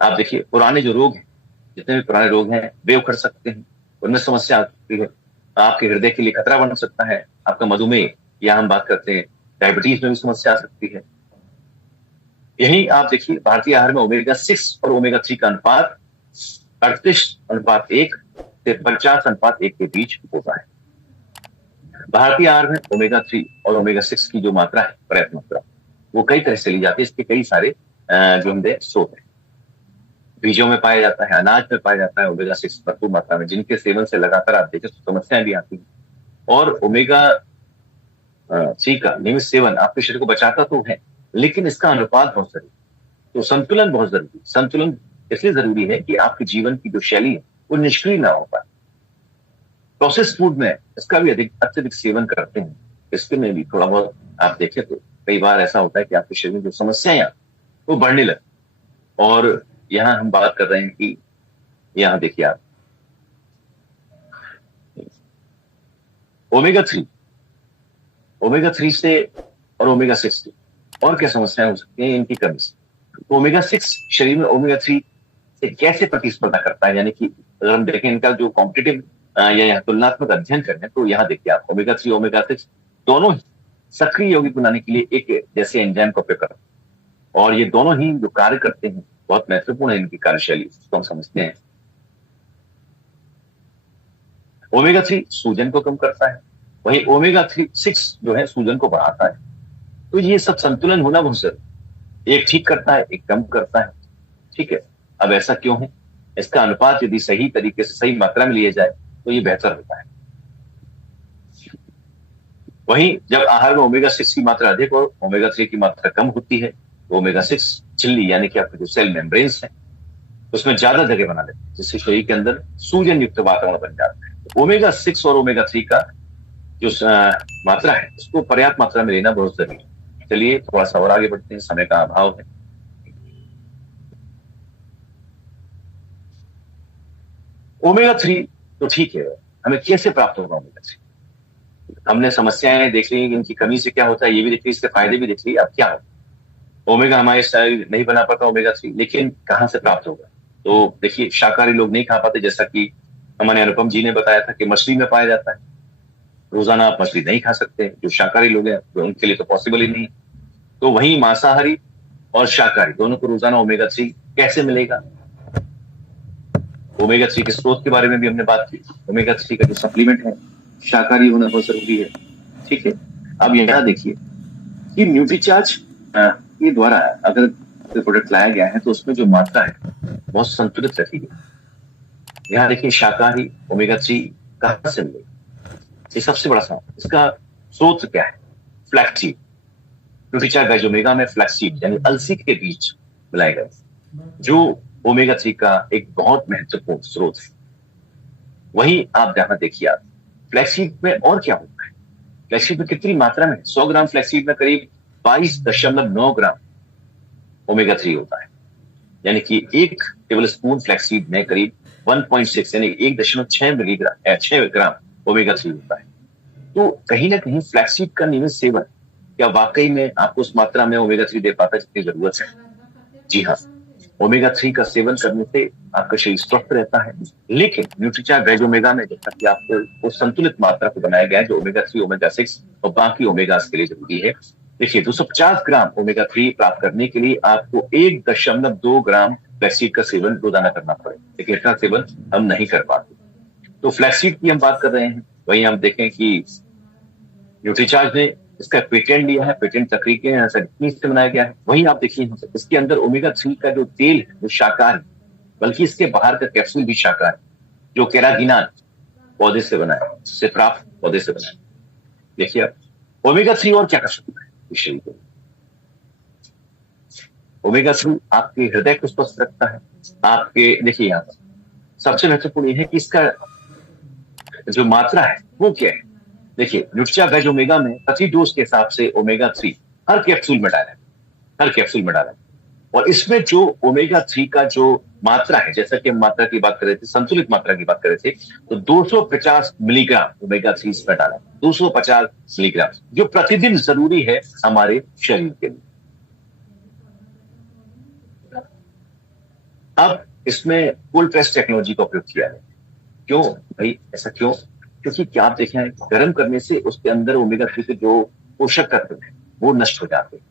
आप देखिए, पुराने जो रोग हैं, जितने भी पुराने रोग हैं वे उखड़ सकते हैं, उनमें समस्या आ सकती है। आपके हृदय के लिए खतरा बन सकता है, आपका मधुमेह या हम बात करते हैं डायबिटीज में भी समस्या आ सकती है। यही आप देखिए, भारतीय आहार में ओमेगा 6 और ओमेगा 3 का अनुपात 38:1 से 50:1 के बीच होता है। भारतीय आहार में ओमेगा 3 और ओमेगा 6 की जो मात्रा है, पर्याप्त मात्रा, वो कई तरह से ली जाती है। इसके कई सारे जो हमने स्रोत है, बीजों में पाया जाता है, अनाज में पाया जाता है ओमेगा 6 भरपूर मात्रा में, जिनके सेवन से लगातार आप देखें तो समस्याएं भी आती हैं। और ओमेगा 3 का नियमित सेवन आपके शरीर को बचाता तो है, लेकिन इसका अनुपात बहुत जरूरी है। तो संतुलन बहुत जरूरी है। संतुलन इसलिए जरूरी है कि आपके जीवन की जो शैली है वो निष्क्रिय ना हो पाए। प्रोसेस फूड में इसका भी अत्यधिक सेवन करते हैं इसके में भी थोड़ा बहुत आप देखें तो कई बार ऐसा होता है कि आपके शरीर में जो समस्याएं वो बढ़ने लगती। और यहाँ हम बात कर रहे हैं कि यहाँ देखिए आप ओमेगा 3, ओमेगा 3 से और ओमेगा 6 से और क्या समस्याएं हो सकती हैं इनकी कमी से। तो ओमेगा 6 शरीर में ओमेगा 3 से कैसे प्रतिस्पर्धा करता है, यानी कि अगर हम देखें इनका जो कॉम्पिटिटिव या यहाँ तुलनात्मक अध्ययन करें तो यहाँ देखिए आप ओमेगा 3 ओमेगा 6 दोनों ही सक्रिय यौगिक बनाने के लिए एक जैसे एंजाइम का उपयोग करते हैं, और ये दोनों ही जो कार्य करते हैं बहुत महत्वपूर्ण है इनकी कार्यशैली, इसको हम समझते हैं। ओमेगा 3 सूजन को कम करता है, वहीं ओमेगा 6 जो है सूजन को बढ़ाता है। तो ये सब संतुलन होना बहुत जरूरी, एक ठीक करता है एक कम करता है। ठीक है, अब ऐसा क्यों है? इसका अनुपात यदि सही तरीके से सही मात्रा में लिया जाए तो ये बेहतर होता है। वहीं जब आहार में ओमेगा 6 की मात्रा अधिक और ओमेगा 3 की मात्रा कम होती है तो ओमेगा 6 झिल्ली यानी कि आपके जो सेल मेम्ब्रेन्स है उसमें ज्यादा जगह बना लेते हैं, जिससे शरीर के अंदर सूजन युक्त वातावरण बन जाता है। तो ओमेगा 6 और ओमेगा 3 का जो मात्रा है उसको पर्याप्त मात्रा में लेना बहुत जरूरी है। चलिए थोड़ा सा और आगे बढ़ते हैं, समय का अभाव है। ओमेगा 3 तो ठीक है, हमें कैसे प्राप्त होगा ओमेगा 3? हमने समस्याएं देख ली, इनकी कमी से क्या होता है ये भी देख ली, इसके फायदे भी देख लिए। अब क्या होगा? ओमेगा हमारे शरीर नहीं बना पाता ओमेगा 3, लेकिन कहां से प्राप्त होगा? तो देखिए शाकाहारी लोग नहीं खा पाते, जैसा कि हमारे अनुपम जी ने बताया था कि मछली में पाया जाता है। रोजाना आप मछली नहीं खा सकते, जो शाकाहारी लोग हैं उनके लिए तो पॉसिबल ही नहीं। तो वहीं मांसाहारी और शाकाहारी दोनों को रोजाना ओमेगा 3 कैसे मिलेगा? ओमेगा 3 के स्रोत के बारे में भी हमने बात की। ओमेगा 3 का जो सप्लीमेंट है शाकाहारी होना बहुत जरूरी है। ठीक है, अब यहाँ देखिए कि न्यूट्रीचार्ज के द्वारा अगर कोई प्रोडक्ट लाया गया है तो उसमें जो मात्रा है बहुत संतुलित रखी गई। यहाँ देखिए शाकाहारी ओमेगा 3 कहां से मिलेगा? ये सबसे बड़ा सवाल। इसका स्रोत क्या है? फ्लैक्सीड। न्यूट्रीचार्ज गाइज ओमेगा में फ्लैक्सीड यानी अलसी के बीज मिलाए गए, जो ओमेगा 3 का एक बहुत महत्वपूर्ण स्रोत है। वहीं आप जहां देखिए आप फ्लैक्सीड में और क्या होता है? फ्लैक्सीड में कितनी मात्रा में? 100 ग्राम फ्लैक्सीड में करीब 22.9 ग्राम ओमेगा 3 होता है, यानी कि 1 टेबल स्पून फ्लैक्सीड में करीब 1.6 यानी 1.6 मिलीग्राम 6 ग्राम ओमेगा 3 होता है। तो कहीं ना कहीं फ्लैक्सीड का नियमित सेवन क्या वाकई में आपको उस मात्रा में ओमेगा 3 दे पाता है जितनी जरूरत है? जी हाँ, ओमेगा 3 का सेवन करने से आपका शरीर स्वस्थ रहता है, लेकिन न्यूट्रीचार्ज वेज ओमेगा में जैसा कि आपको वो संतुलित मात्रा को बनाया गया है जो ओमेगा 3 ओमेगा 6 और बाकी ओमेगास के लिए जरूरी है। देखिए 250 ग्राम ओमेगा 3 प्राप्त करने के लिए आपको 1.2 ग्राम फ्लैक्सीड का सेवन रोजाना करना पड़ेगा, लेकिन इतना सेवन हम नहीं कर पाते। तो फ्लैक्सीड की हम बात कर रहे हैं, वहीं हम देखें कि न्यूट्रीचार्ज ने इसका पेटेंट लिया है, पेटेंट तकरीकें से बनाया गया है। वहीं आप देखिए इसके अंदर ओमेगा 3 का जो तेल है वो शाकाहारी, बल्कि इसके बाहर का कैप्सूल भी शाकाहारी, जो कैरागिनान पौधे से बना है, उससे प्राप्त पौधे से बना है। देखिए आप ओमेगा 3 और क्या कर सकता है इस शरीर को? ओमेगा 3 आपके हृदय को स्वस्थ रखता है। आपके देखिए यहाँ पर सबसे महत्वपूर्ण यह है कि इसका जो मात्रा है वो क्या है? देखिए न्यूट्रीचार्ज वेज ओमेगा में प्रति डोज के हिसाब से ओमेगा 3 हर कैप्सूल में डाला है, हर कैप्सूल में डाला है। और इसमें जो ओमेगा 3 का जो मात्रा है, जैसा कि हम मात्रा की बात कर रहे थे, संतुलित मात्रा की बात कर रहे थे, तो 250 मिलीग्राम ओमेगा 3 इसमें डाला है, 250 मिलीग्राम, जो प्रतिदिन जरूरी है हमारे शरीर के लिए। अब इसमें कोल्ड प्रेस टेक्नोलॉजी का उपयोग किया है। क्यों भाई, ऐसा क्यों? क्योंकि क्या आप देखें गर्म करने से उसके अंदर ओमेगा 3 के जो पोषक तत्व हैं वो नष्ट हो जाते हैं।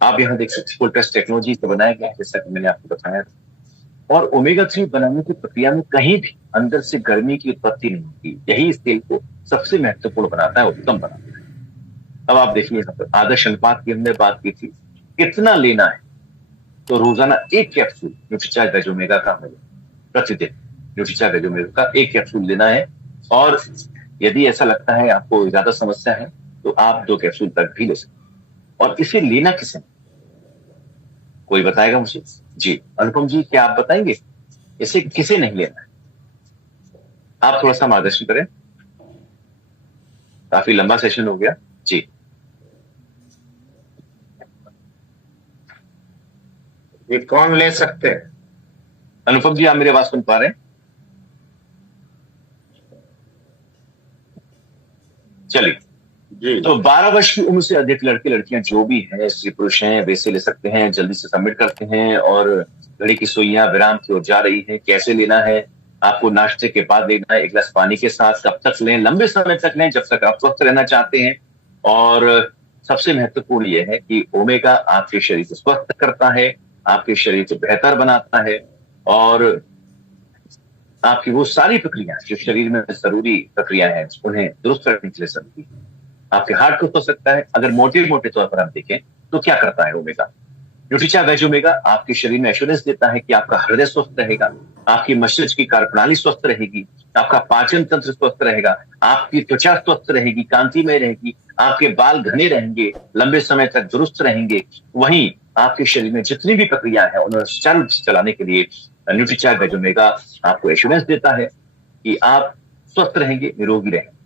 आप यहां देख सकते हैं कोल्ड प्रेस टेक्नोलॉजी से बनाया गया है, जैसा कि मैंने आपको बताया। और ओमेगा 3 बनाने की प्रक्रिया में कहीं भी अंदर से गर्मी की उत्पत्ति नहीं होती, यही इस तेल को सबसे महत्वपूर्ण बनाता है, उत्तम बनाता है। अब आप देखिए यहाँ पर आदर्श अनुपात की हमने बात की थी, कितना लेना है? तो रोजाना 1 कैप्सूल न्यूट्रीचार्ज वेज ओमेगा का हमें प्रतिदिन न्यूट्रीचार्ज वेज ओमेगा का 1 कैप्सूल लेना है। और यदि ऐसा लगता है आपको ज्यादा समस्या है तो आप 2 कैप्सूल तक भी ले सकते हैं। और इसे लेना किसे? कोई बताएगा मुझे? जी अनुपम जी, क्या आप बताएंगे इसे किसे नहीं लेना है? आप थोड़ा सा मार्गदर्शन करें। काफी लंबा सेशन हो गया जी। ये कौन ले सकते हैं? अनुपम जी, आप मेरी आवाज सुन पा रहे हैं? चलिए, जी तो 12 वर्ष की उम्र से अधिक लड़के लड़कियां जो भी हैं, स्त्री पुरुष हैं, वैसे ले सकते हैं, जल्दी से सबमिट करते हैं। और घड़ी की सुइयां विराम की ओर जा रही है। कैसे लेना है? आपको नाश्ते के बाद लेना है, एक गिलास पानी के साथ। कब तक लें? लंबे समय तक लें, जब तक आप स्वस्थ रहना चाहते हैं। और सबसे महत्वपूर्ण यह है कि ओमेगा आपके शरीर को स्वस्थ करता है, आपके शरीर को बेहतर बनाता है, और आपकी वो सारी प्रक्रिया जो शरीर में जरूरी प्रक्रिया है उन्हें दुरुस्त रखने के लिए जरूरी है। आपके हार्ट को हो सकता है। अगर मोटे मोटे तौर पर आप देखें तो क्या करता है ओमेगा? न्यूट्रिचा वेज ओमेगा आपके शरीर में एश्योरेंस देता है कि आपका हृदय स्वस्थ रहेगा, आपकी मस्तिष्क की कार्यप्रणाली स्वस्थ रहेगी, आपका पाचन तंत्र स्वस्थ रहेगा, आपकी त्वचा स्वस्थ रहेगी, कांतिमय रहेगी, आपके बाल घने रहेंगे, लंबे समय तक दुरुस्त रहेंगे। वहीं आपके शरीर में जितनी भी प्रक्रिया है उन्हें सुचारू रूप से चलाने के लिए न्यूट्रिचा वेज ओमेगा आपको एश्योरेंस देता है कि आप स्वस्थ रहेंगे, निरोगी रहेंगे।